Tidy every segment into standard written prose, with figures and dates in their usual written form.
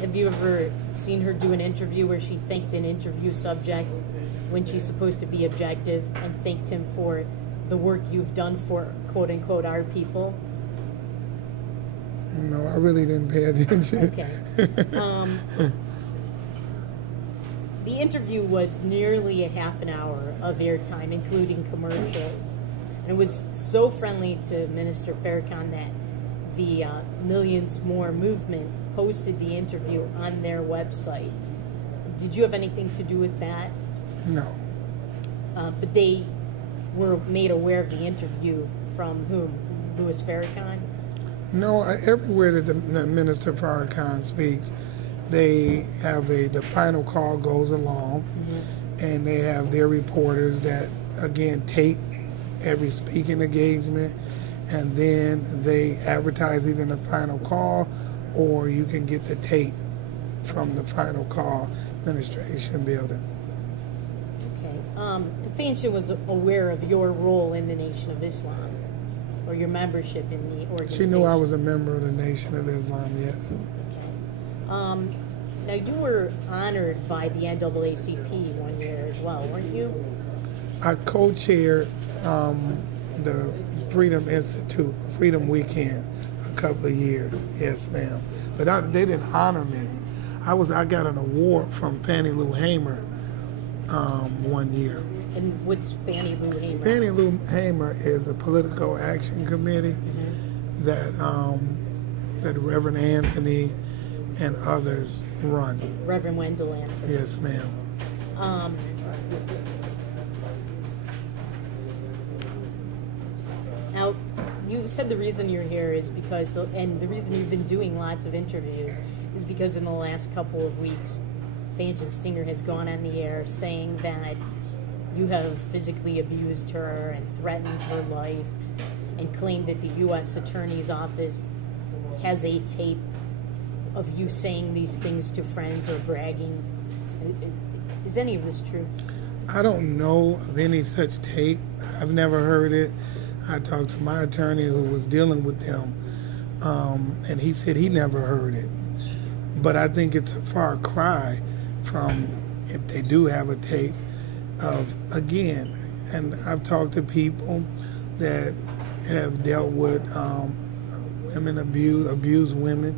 have you ever seen her do an interview where she thanked an interview subject when she's supposed to be objective and thanked him for the work you've done for, quote unquote, our people? No, I really didn't pay attention. Okay. The interview was nearly a half an hour of airtime, including commercials. And it was so friendly to Minister Farrakhan that the Millions More movement posted the interview on their website. Did you have anything to do with that? No. But they were made aware of the interview from whom? Louis Farrakhan? No, everywhere that the Minister Farrakhan speaks, they have the final call goes along, and they have their reporters that, again, tape every speaking engagement, and then they advertise either in the final call or you can get the tape from the final call administration building. Okay. Fanchon was aware of your role in the Nation of Islam, or your membership in the organization. She knew I was a member of the Nation of Islam, yes. Okay. Now, you were honored by the NAACP one year as well, weren't you? I co-chaired the Freedom Institute, Freedom Weekend, a couple of years. Yes, ma'am. But they didn't honor me. I got an award from Fannie Lou Hamer one year. And what's Fannie Lou Hamer? Fannie Lou Hamer is a political action committee that Reverend Anthony and others run. Reverend Wendell Anthony. Yes, ma'am. Now, you said the reason you're here is because, and the reason you've been doing lots of interviews is because in the last couple of weeks, Fanchon Stinger has gone on the air saying that you have physically abused her and threatened her life, and claimed that the U.S. Attorney's Office has a tape of you saying these things to friends or bragging. Is any of this true? I don't know of any such tape. I've never heard it. I talked to my attorney who was dealing with them, and he said he never heard it. But I think it's a far cry from, if they do have a tape of, again, and I've talked to people that have dealt with women abused women,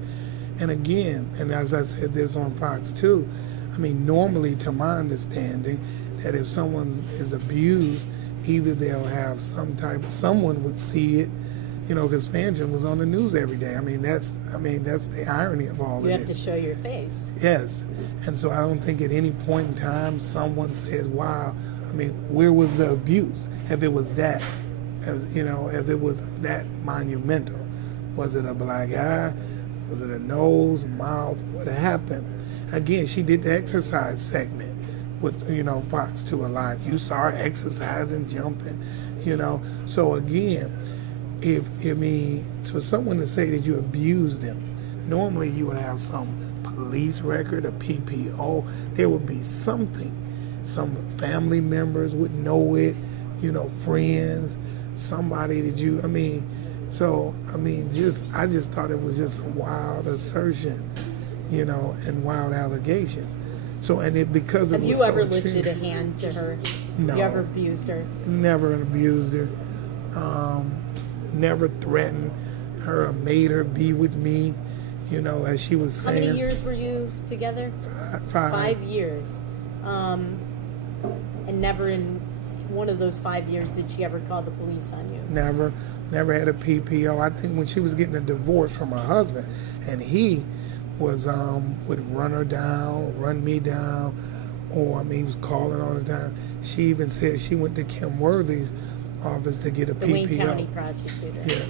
and again, and as I said this on Fox too, I mean, normally, to my understanding, that if someone is abused, either they'll have someone would see it, you know, because Fanchon was on the news every day. I mean, that's the irony of all of it. You have to show your face. Yes, and so I don't think at any point in time someone says, "Wow, I mean, where was the abuse?" If it was that, you know, if it was that monumental, was it a black eye? Was it a nose, mouth? What happened? Again, she did the exercise segment with, you know, Fox 2 a lot. You saw her exercising, jumping, you know. So again, for someone to say that you abused them, normally you would have some police record, a PPO. There would be something. Some family members would know it, you know, friends, somebody that you, I just thought it was just a wild assertion, you know, and wild allegations. So, and it because have it was you ever so lifted extreme. a hand to her? No. You ever abused her? Never abused her. Never threatened her or made her be with me, you know, as she was saying. How many years were you together? 5. 5 years. And never in one of those 5 years did she ever call the police on you? Never had a PPO. I think when she was getting a divorce from her husband, and he was would run her down, run me down, or he was calling all the time. She even said she went to Kim Worthy's office to get a PPO. The Wayne County prosecutor. Yes,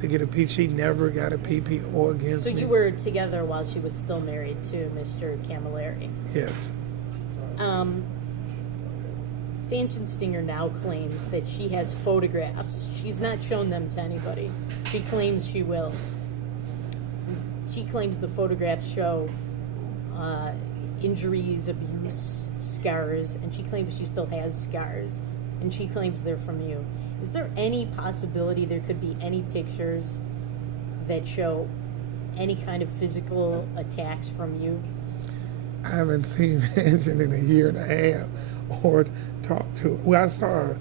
to get a PPO. She never got a PPO against me. So you were together while she was still married to Mr. Camilleri. Yes. Fanchon Stinger now claims that she has photographs. She's not shown them to anybody. She claims she will. She claims the photographs show injuries, abuse, scars, and she claims she still has scars, and she claims they're from you. Is there any possibility there could be any pictures that show any kind of physical attacks from you? I haven't seen Fanchon in a year and a half or talked to her. Well, I saw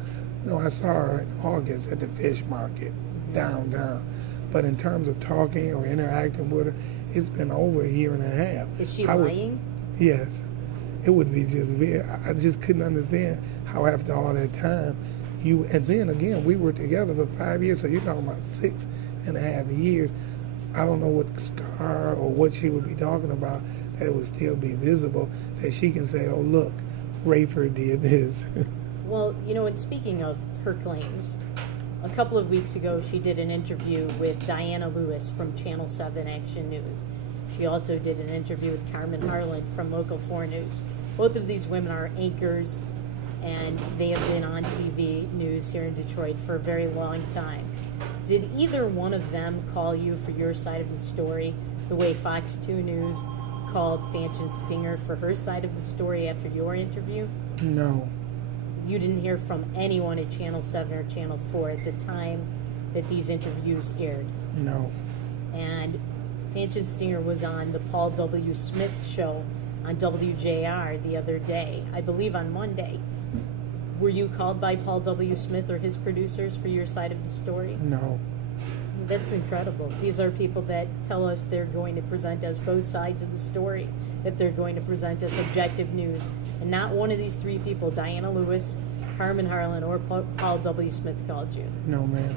her in August at the fish market downtown. But in terms of talking or interacting with her, it's been over a year and a half. Is she lying? Yes. It would be just weird. I just couldn't understand how after all that time and then again, we were together for 5 years, so you're talking about 6.5 years. I don't know what scar or what she would be talking about that would still be visible, that she can say, oh, look, Rayford did this. Well, and speaking of her claims, a couple of weeks ago she did an interview with Diana Lewis from Channel 7 Action News. She also did an interview with Carmen Harlan from Local 4 News. Both of these women are anchors, and they have been on TV news here in Detroit for a very long time. Did either one of them call you for your side of the story, the way Fox 2 News called Fanchon Stinger for her side of the story after your interview? No. You didn't hear from anyone at Channel 7 or Channel 4 at the time that these interviews aired? No. And Fanchon Stinger was on the Paul W. Smith show on WJR the other day, I believe on Monday. Were you called by Paul W. Smith or his producers for your side of the story? No. That's incredible. These are people that tell us they're going to present us both sides of the story, that they're going to present us objective news. And not one of these three people, Diana Lewis, Carmen Harlan, or Paul W. Smith, called you. No, ma'am.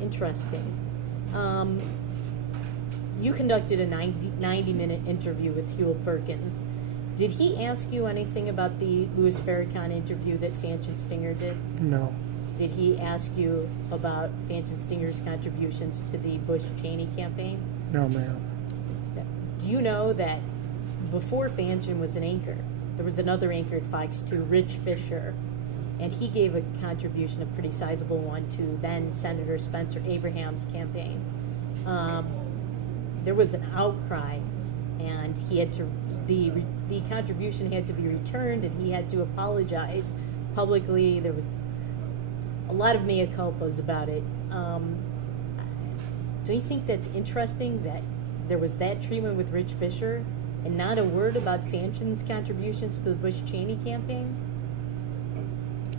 Interesting. You conducted a 90-minute interview with Huel Perkins. Did he ask you anything about the Louis Farrakhan interview that Fanchon Stinger did? No. Did he ask you about Fanchon Stinger's contributions to the Bush-Cheney campaign? No, ma'am. Do you know that before Fanchon was an anchor, there was another anchor at Fox 2, Rich Fisher, and he gave a contribution, a pretty sizable one, to then Senator Spencer Abraham's campaign. There was an outcry, and he had to the contribution had to be returned, and he had to apologize publicly. There was a lot of mea culpas about it. Do you think that's interesting that there was that treatment with Rich Fisher and not a word about Fanchon's contributions to the Bush-Cheney campaign?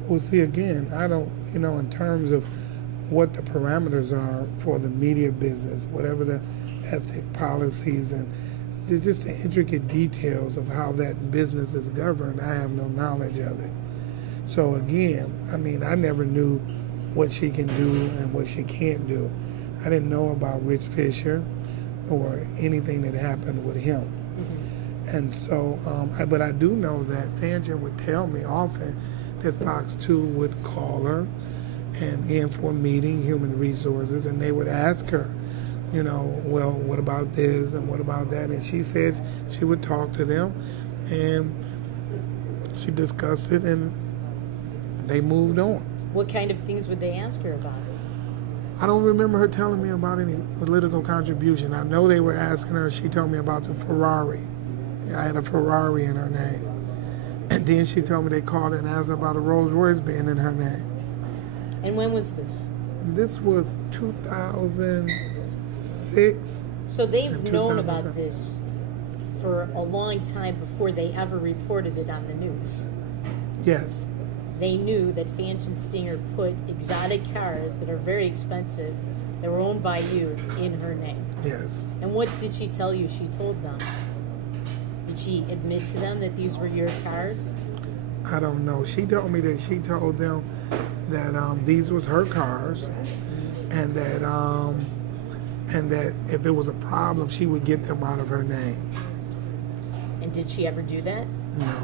Well, see, again, I don't, in terms of what the parameters are for the media business, whatever the ethic policies and just the intricate details of how that business is governed, I have no knowledge of it. So again, I never knew what she can do and what she can't do. I didn't know about Rich Fisher or anything that happened with him. Mm-hmm. And so, but I do know that Fanchon would tell me often that Fox 2 would call her and in for a meeting, human resources, and they would ask her, well, what about this and what about that? And she said she would talk to them, and she discussed it, and they moved on. What kind of things would they ask her about? I don't remember her telling me about any political contribution. I know they were asking her. She told me about the Ferrari. I had a Ferrari in her name. And then she told me they called her and asked her about a Rolls Royce being in her name. And when was this? This was 2006. So they've known about this for a long time before they ever reported it on the news. Yes. They knew that Fanchon Stinger put exotic cars that are very expensive, that were owned by you, in her name. Yes. And what did she tell you she told them? Did she admit to them that these were your cars? I don't know. She told me that she told them that these was her cars, and that if it was a problem, she would get them out of her name. And did she ever do that? No.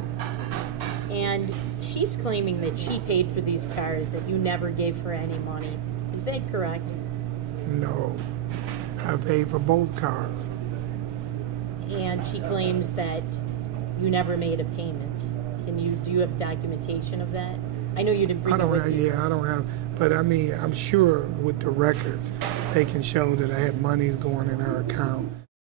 And she's claiming that she paid for these cars, that you never gave her any money. Is that correct? No. I paid for both cars. And she claims that you never made a payment. Do you have documentation of that? I know you didn't bring it with you. Yeah, I don't have. But I'm sure with the records, they can show that I had monies going in her account.